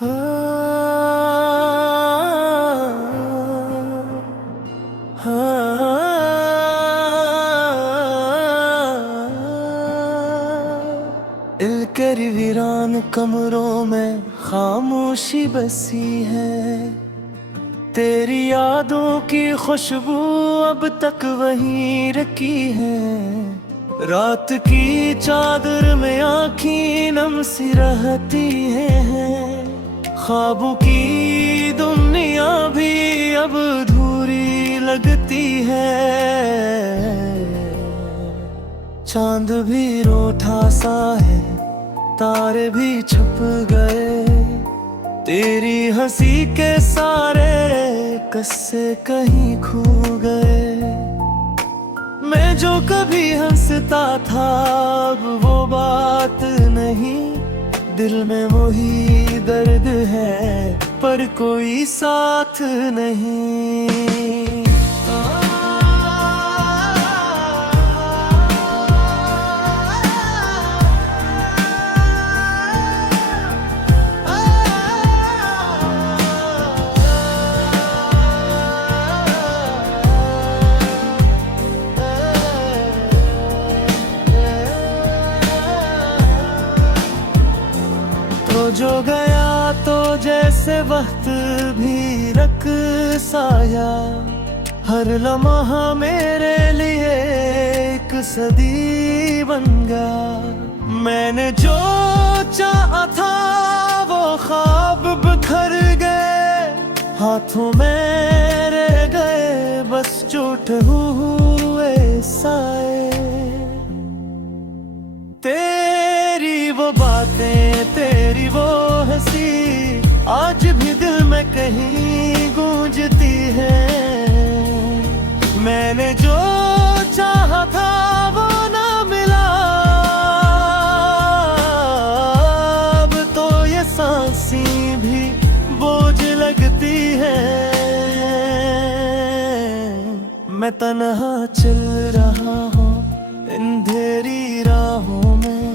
इलकर वीरान कमरों में खामोशी बसी है। तेरी यादों की खुशबू अब तक वहीं रखी है। रात की चादर में आँखें नम सी रहती हैं। ख्वाबों की दुनिया भी अब अधूरी लगती है। चांद भी रूठा सा है, तारे भी छुप गए। तेरी हंसी के सारे किस्से कहीं खो गए। मैं जो कभी हंसता था अब वो बात नहीं। दिल में वही दर्द है पर कोई साथ नहीं। तो जो गया तो जैसे वक्त भी रख साया। हर लम्हा मेरे लिए एक सदी बन गया। मैंने जो चाहा था वो ख्वाब बिखर गए। हाथों में रह गए बस टूटे हुए साए। तेरी वो बातें, तेरी वो हंसी आज भी दिल में कहीं गूंजती है। मैंने जो चाहा था वो ना मिला। अब तो ये सांसें भी बोझ लगती है। मैं तन्हा चल रहा हूँ अंधेरी राहों में।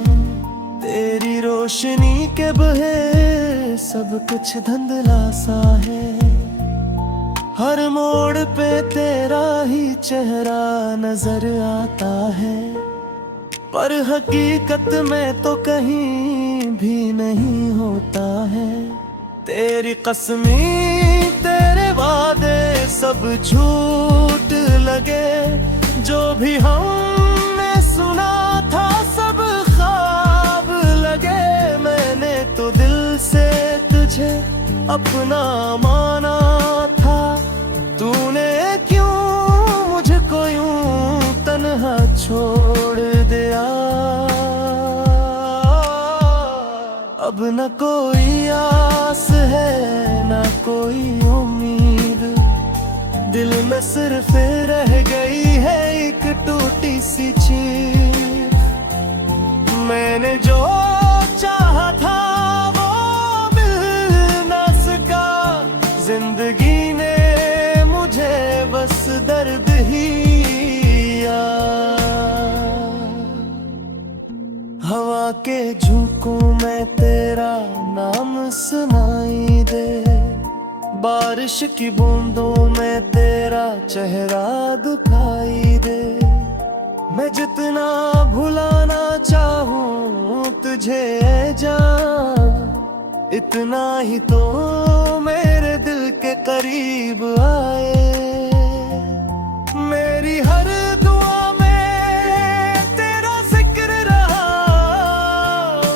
तेरी रोशनी के बहे सब कुछ धुंधला सा है। हर मोड़ पे तेरा ही चेहरा नजर आता है। पर हकीकत में तो कहीं भी नहीं होता है। तेरी कसमें, तेरे वादे सब झूठ लगे। जो भी हमने सुना था सब ख्वाब लगे। मैंने तो दिल से तुझे अपना माना था। तूने क्यों मुझको यूं तन्हा छोड़ दिया। अब न कोई आस है न कोई उम्मीद। दिल में सिर्फ रह गई है एक टूटी सी चीख। मैंने जो चाहा था वो मिल ना सका। जिंदगी ने मुझे बस दर्द ही दिया। हवा के झोंकों में तेरा नाम सुनाई दे। बारिश की बूंदों में तेरा चेहरा दिखाई दे। मैं जितना भुलाना चाहूं तुझे जान, इतना ही तो मेरे दिल के करीब आए। मेरी हर दुआ में तेरा जिक्र रहा।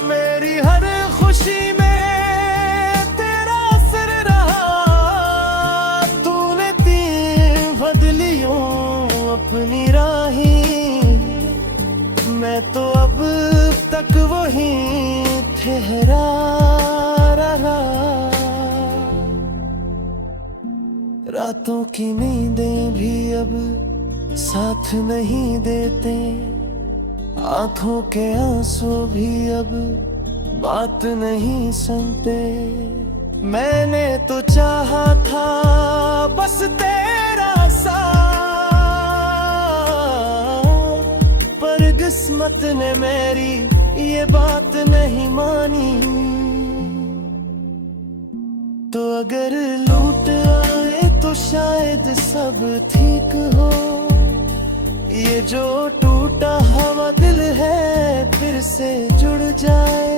मेरी हर खुशी में तेरा असर रहा। तूने तीन बदलियों अपनी राहें। मैं तो अब तक वही ठहरा रहा। रातों की नींदें भी अब साथ नहीं देते। आंखों के आंसू भी अब बात नहीं सुनते। मैंने तो चाहा था बस तेरा साथ। पर किस्मत ने मेरी ये बात नहीं मानी। तो अगर लूट आए तो शायद सब ठीक हो। ये जो टूटा हुआ दिल है फिर से जुड़ जाए।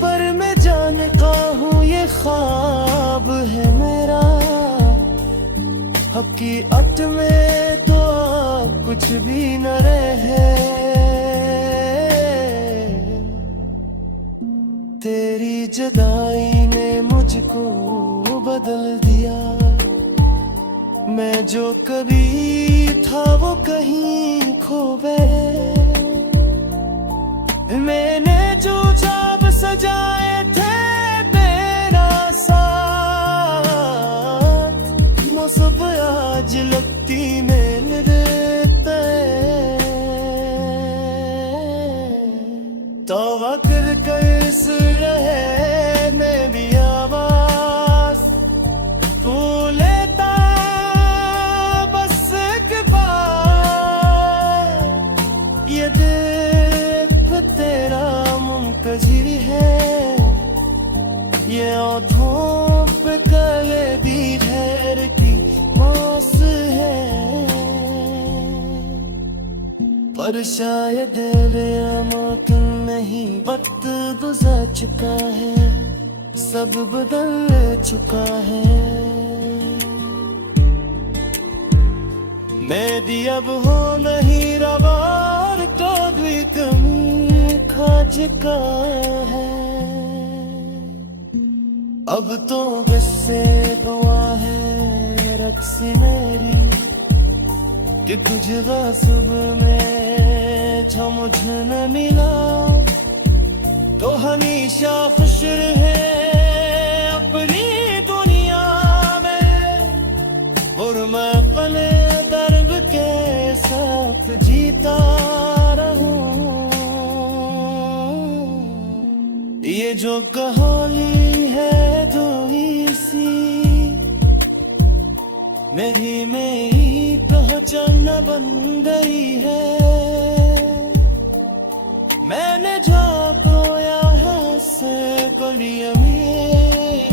पर मैं जानता हूँ ये ख्वाब है मेरा, हकीकत में तो कुछ भी न रहे। तेरी जुदाई ने मुझको बदल दिया। मैं जो कभी था वो कहीं खो गए। मैंने जो ख्वाब सजाए थे तेरा साथ, वो सब आज लगती मेरे तौबा कर सुन रहे मेरी आवाज। तू लेता बस एक बार, ये देख तेरा मुंतज़िर है। ये ओठों पे कले भी ठहर की मास है। पर शायद बेअमत नहीं, वक्त गुजर चुका है, सब बदल चुका है। मैं भी अब हो नहीं रवा, तो भी तुम खा चुका है। अब तो गुस्से दुआ है रक्स मेरी, कि तुझे सुबह में जो मुझे न मिला। तो हमेशा खुश रहे अपनी दुनिया में, और मैं अपने दर्द के साथ जीता रहूं। ये जो कहानी है जो इसी मेरी पहचान बन गई है। मैंने जो खोया है उससे कलियों में,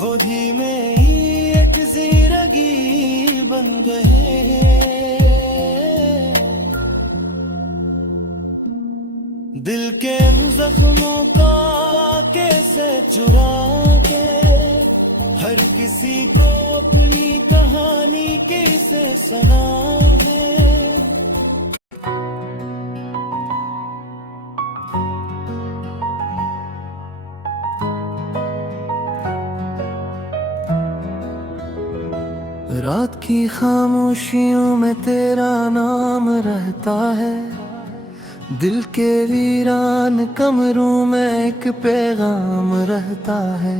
वो धीमे ही एक जिंदगी बन गए। दिल के जख्मों का कैसे चुरा के हर किसी को अपनी कहानी कैसे सुना है। रात की खामोशियों में तेरा नाम रहता है। दिल के वीरान कमरों में एक पैगाम रहता है।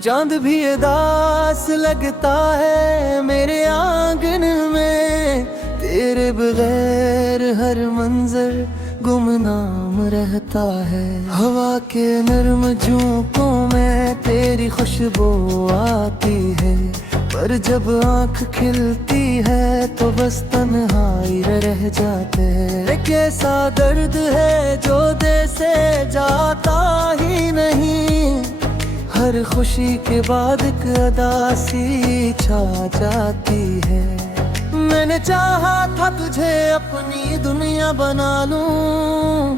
चांद भी उदास लगता है मेरे आंगन में, तेरे बगैर हर मंजर गुमनाम रहता है। हवा के नर्म झोंकों में तेरी खुशबू आती है, पर जब आँख खिलती है तो बस तन्हाई रह जाते हैं। कैसा दर्द है जो दे से जाता ही नहीं, हर खुशी के बाद एक उदासी छा जाती है। मैंने चाहा था तुझे अपनी दुनिया बना लूं,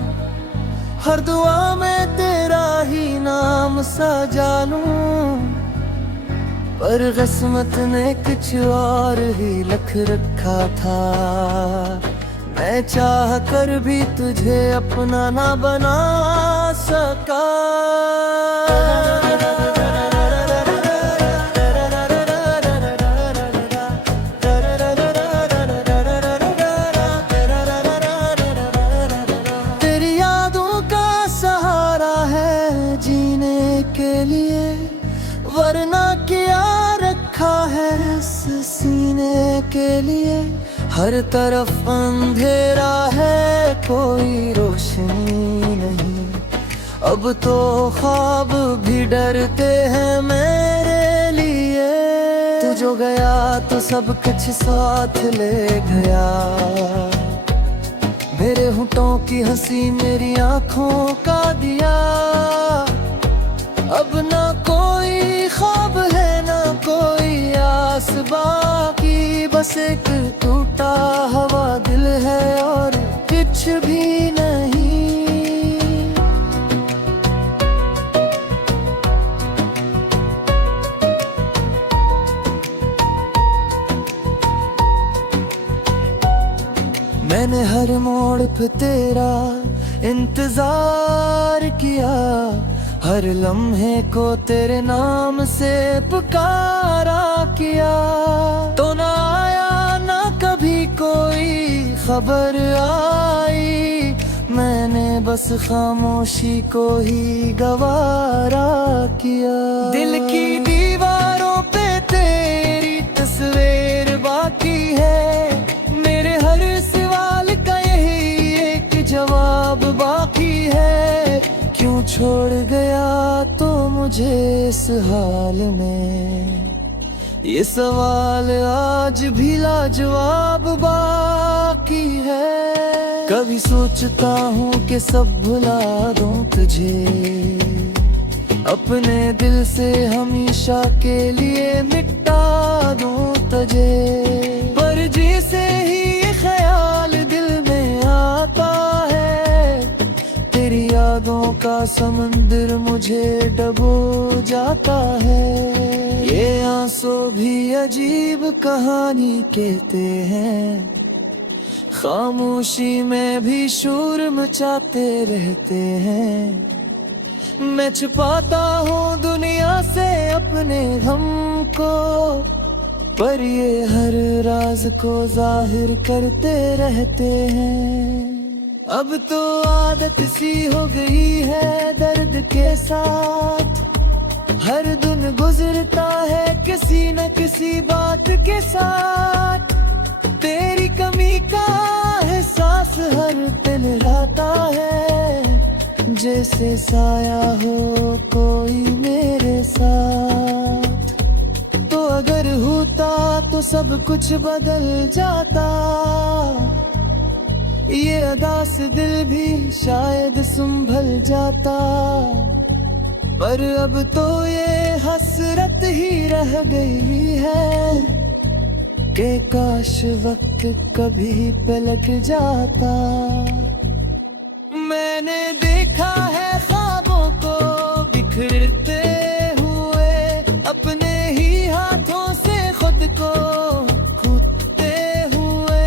हर दुआ में तेरा ही नाम सजा लूं, पर किस्मत ने कुछ और ही लिख रखा था। मैं चाह कर भी तुझे अपना ना बना सका। तेरी यादों का सहारा है जीने के लिए, वरना क्या रखा है इस सीने के लिए। हर तरफ अंधेरा है कोई रोशनी नहीं, अब तो ख्वाब भी डरते हैं मेरे लिए। तू जो गया तो सब कुछ साथ ले गया, मेरे होठों की हंसी मेरी आंखों का दिया। अब ना कोई ख्वाब है ना कोई आस बाकी, बस एक टूटा हवा दिल है और कुछ भी नहीं। मैंने हर मोड़ पे तेरा इंतजार किया, हर लम्हे को तेरे नाम से पुकारा किया। तो ना आया ना कभी कोई खबर आई, मैंने बस खामोशी को ही गवारा किया। दिल की दीवारों पे तेरी तस्वीर बाकी है, मेरे हर सवाल का यही एक जवाब बाकी है। क्यों छोड़ गया तो मुझे इस हाल में, ये सवाल आज भी लाजवाब बाकी है। कभी सोचता हूँ कि सब भुला दूँ तुझे, अपने दिल से हमेशा के लिए मिटा दूँ तुझे, पर जैसे ही ये ख्याल दिल में आता है, तेरी यादों का समंदर मुझे डुबो जाता है। ये आंसू भी अजीब कहानी कहते हैं, खामोशी में भी शोर मचाते रहते हैं। मैं छुपाता हूँ दुनिया से अपने गम को, पर ये हर राज को जाहिर करते रहते हैं। अब तो आदत सी हो गई है दर्द के साथ, हर दिन गुजरता है किसी न किसी बात के साथ। तेरी कमी का एहसास हर दिल रहता है, जैसे साया हो कोई मेरे साथ। तो अगर होता तो सब कुछ बदल जाता, ये अदा से दिल भी शायद संभल जाता। पर अब तो ये हसरत ही रह गई है कि काश वक्त कभी पलट जाता। मैंने देखा है ख्वाबों को बिखरते हुए, अपने ही हाथों से खुद को खोते हुए।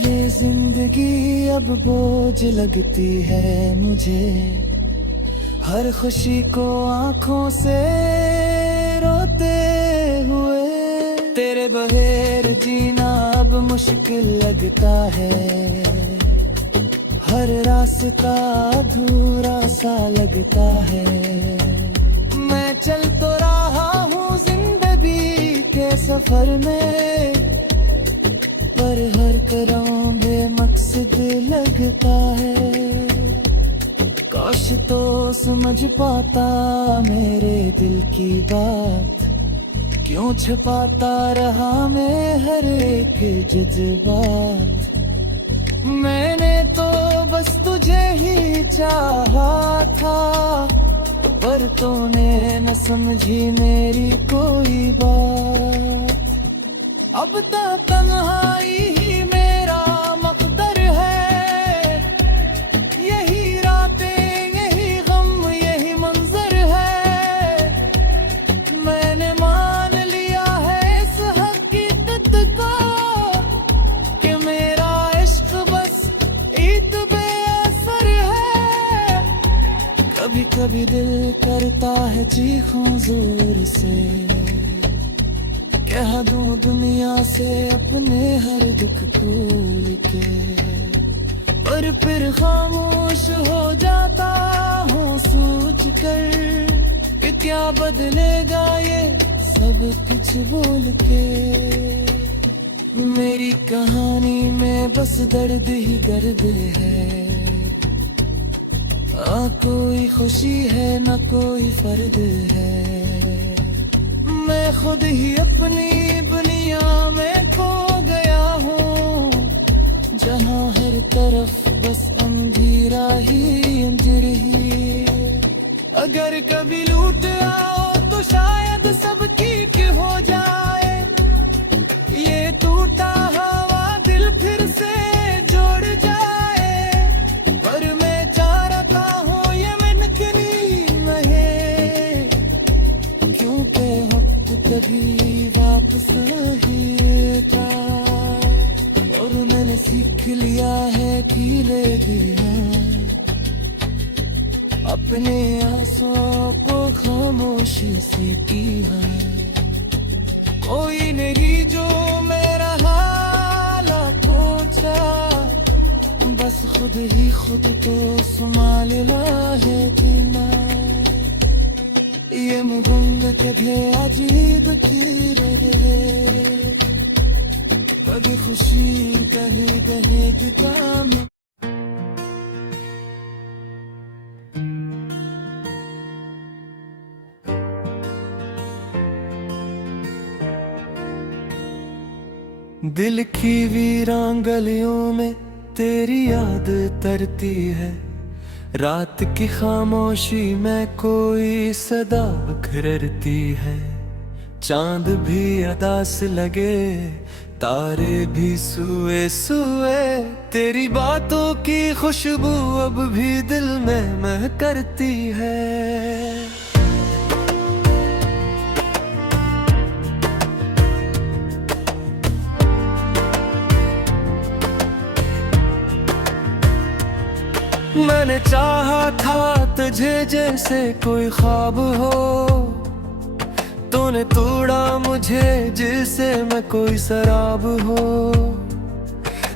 ये जिंदगी अब बोझ लगती है मुझे, हर खुशी को आंखों से रोते हुए। तेरे बगैर जीना अब मुश्किल लगता है, हर रास्ता अधूरा सा लगता है। मैं चल तो रहा हूँ जिंदगी के सफर में, पर हर कदम बेमकसद लगता है। काश तो समझ पाता मेरे दिल की बात, क्यों छुपाता रहा मैं हर एक जज्बात। मैंने तो बस तुझे ही चाहा था, पर तूने न समझी मेरी कोई बात। अब तक तन्हाई ही मेरा मकदर है, यही रातें यही गम यही मंजर है। मैंने मान लिया है इस हकीकत को कि मेरा इश्क बस ईद बेअसर है। कभी कभी दिल करता है चीखूं जोर से, कह दूं दुनिया से अपने हर दुख खोल के, पर फिर खामोश हो जाता हूँ सोच कर कि क्या बदलेगा ये सब कुछ बोल के। मेरी कहानी में बस दर्द ही दर्द है, कोई खुशी है न कोई फर्द है। मैं खुद ही अपनी दुनिया में खो गया हूँ, जहाँ हर तरफ बस अंधेरा ही अंधेर ही। अगर कभी लूट आओ तो शायद सब ठीक हो जाए। ये टूटा हवा दिल फिर से जोड़ जाए, पर मैं चाहता हूँ ये मुमकिन नहीं, क्योंकि वक्त कभी वापस नहीं आता। और मैंने सीख लिया है धीरे धीरे अपने आंसुओं को खामोशी से की है। कोई नहीं जो मेरा हाल पूछा, बस खुद ही खुद को संभालना है जीना। ये मुगंग कभी अजीब रहे, कभी खुशी कहीं कहीं जुदा में। दिल की वीरान गलियों में तेरी याद तरती है, रात की खामोशी में कोई सदा बिखरती है। चांद भी अदास लगे, तारे भी सुए सुए, तेरी बातों की खुशबू अब भी दिल में महकती है। मैंने चाहा था तुझे जैसे कोई ख्वाब हो, तूने तोड़ा मुझे जैसे मैं कोई शराब हो।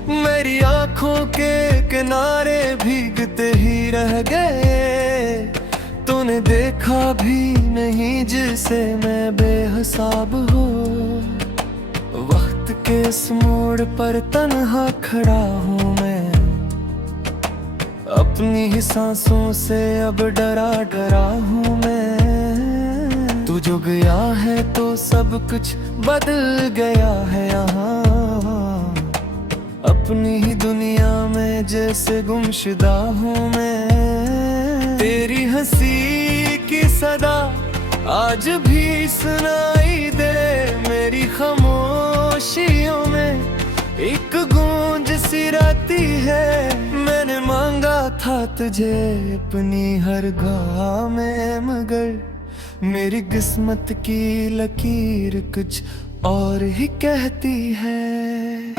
मेरी आंखों के किनारे भीगते ही रह गए, तूने देखा भी नहीं जैसे मैं बेहिसाब हो। वक्त के इस मोड़ पर तन्हा खड़ा हूँ मैं, अपनी ही सांसों से अब डरा डरा हूँ मैं। तू जो गया है तो सब कुछ बदल गया है यहाँ, अपनी ही दुनिया में जैसे गुमशुदा हूँ मैं। तेरी हंसी की सदा आज भी सुनाई दे, मेरी खामोशियों में एक गूंज सी रहती है। मैंने मांगा था तुझे अपनी हर दुआ में, मगर मेरी किस्मत की लकीर कुछ और ही कहती है।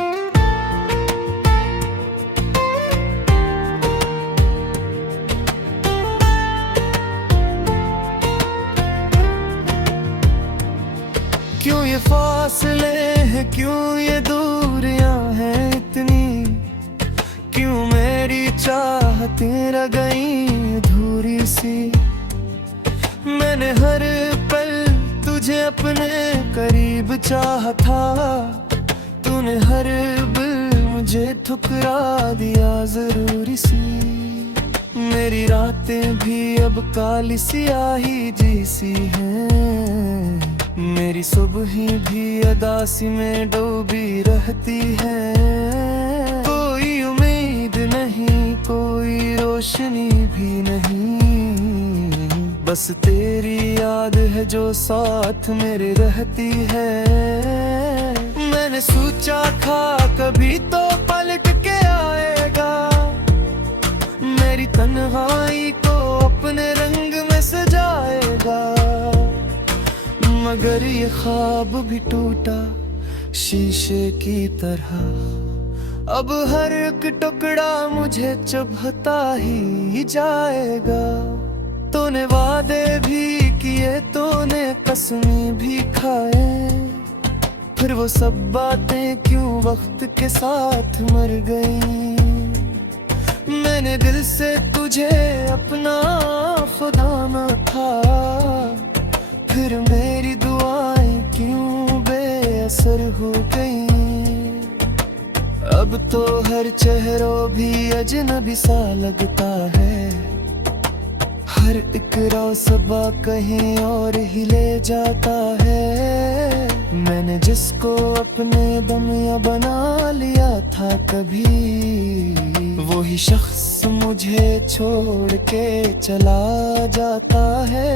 क्यों ये फासले हैं, क्यों ये दूरियां हैं इतनी, क्यों मेरी चाहतें रह गई अधूरी सी। मैंने हर पल तुझे अपने करीब चाहा था, तूने हर पल मुझे ठुकरा दिया जरूरी सी। मेरी रातें भी अब काली सियाही जैसी हैं, मेरी सुबह भी अदासी में डूबी रहती है। कोई उम्मीद नहीं, कोई रोशनी भी नहीं, बस तेरी याद है जो साथ मेरे रहती है। मैंने सोचा था कभी तो पलट के आएगा, मेरी तन्हाई को अपने रंग में सजाएगा। मगर ये ख्वाब भी टूटा शीशे की तरह, अब हर एक टुकड़ा मुझे चुभता ही जाएगा। तूने वादे भी किए, तूने कसमें भी खाए, फिर वो सब बातें क्यों वक्त के साथ मर गई। मैंने दिल से तुझे अपना खुदा न था, फिर मेरी दुआएं क्यों बेअसर हो गई। अब तो हर चेहरों भी अजनबी सा लगता है, हर एक रौसबा कहीं और ही ले जाता है। मैंने जिसको अपने दमिया बना लिया था कभी, वही शख्स मुझे छोड़ के चला जाता है।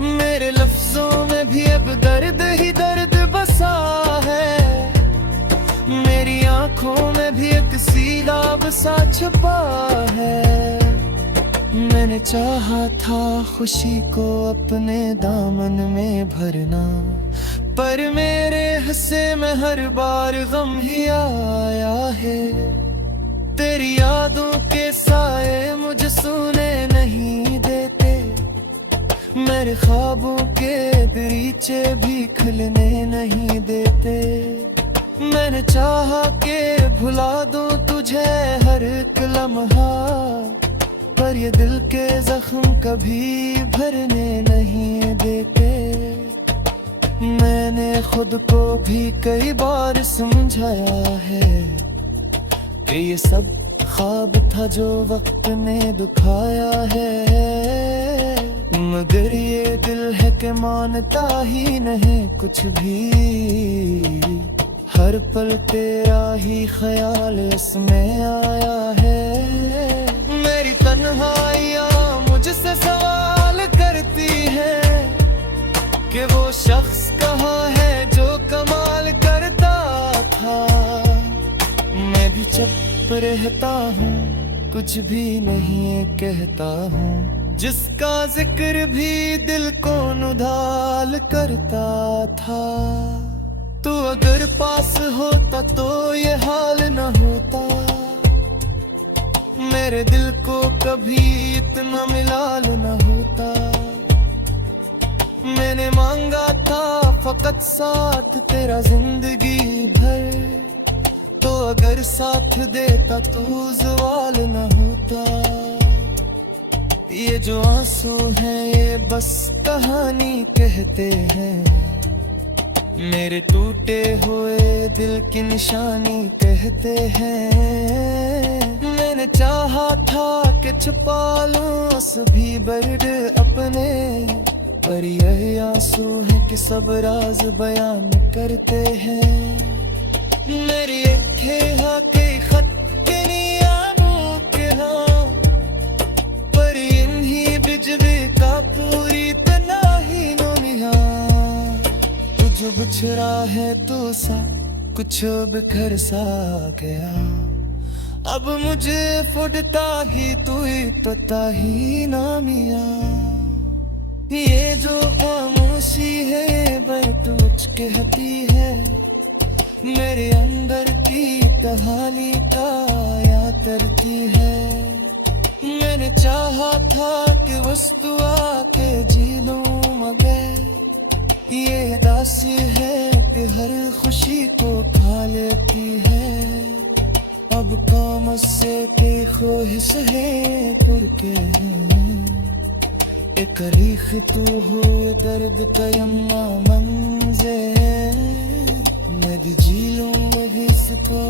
मेरे लफ्जों में भी अब दर्द ही दर्द बसा है, मेरी आंखों में भी एक सीलाब सा छुपा है। मैंने चाहा था खुशी को अपने दामन में भरना, पर मेरे हिस्से में हर बार गम ही आया है। तेरी यादों के साए मुझे सोने नहीं देते, मेरे ख्वाबों के दरीचे भी खुलने नहीं देते। मैंने चाहा के भुला दूं तुझे हर एक लम्हा, पर ये दिल के जख्म कभी भरने नहीं देते। मैंने खुद को भी कई बार समझाया है कि ये सब ख्वाब था जो वक्त ने दुखाया है, मगर ये दिल है कि मानता ही नहीं कुछ भी। हर पल तेरा ही ख्याल इसमें आया है। मेरी तन्हाइयाँ मुझसे सवाल करती है कि वो शख्स कहाँ है जो कमाल करता था। मैं भी चुप रहता हूँ, कुछ भी नहीं कहता हूँ, जिसका जिक्र भी दिल को नुधाल करता था। तू अगर पास होता तो ये हाल न होता, मेरे दिल को कभी इतना मिलाल न होता। मैंने मांगा था फकत साथ तेरा जिंदगी भर, तो अगर साथ देता तो ज़वाल न होता। ये जो आंसू हैं ये बस कहानी कहते हैं, मेरे टूटे हुए दिल की निशानी कहते हैं। मैंने चाहा था कि छुपा लूं सभी दर्द अपने, पर यह आंसू है कि सब राज बयान करते हैं। मेरी के खत पर इन्हीं बिजली का पूरी तना ही नुनिया। तुझ बिछड़ा है तो सा कुछ बिखर सा गया, अब मुझे फुटता ही तू ही पता ही ना मिया। ये जो खामोशी है बरतुझ कहती है, मेरे अंदर की कहानी का या तरती है। मैंने चाहा था कि वस्तु आके जी लूं, मगर ये दासी है कि हर खुशी को खा लेती है। अब काम से के ख्वाहिश है करके एक रीख तू हो दर्द कयम्मा मंजे, मैं भी जी लूं मैं भी इसको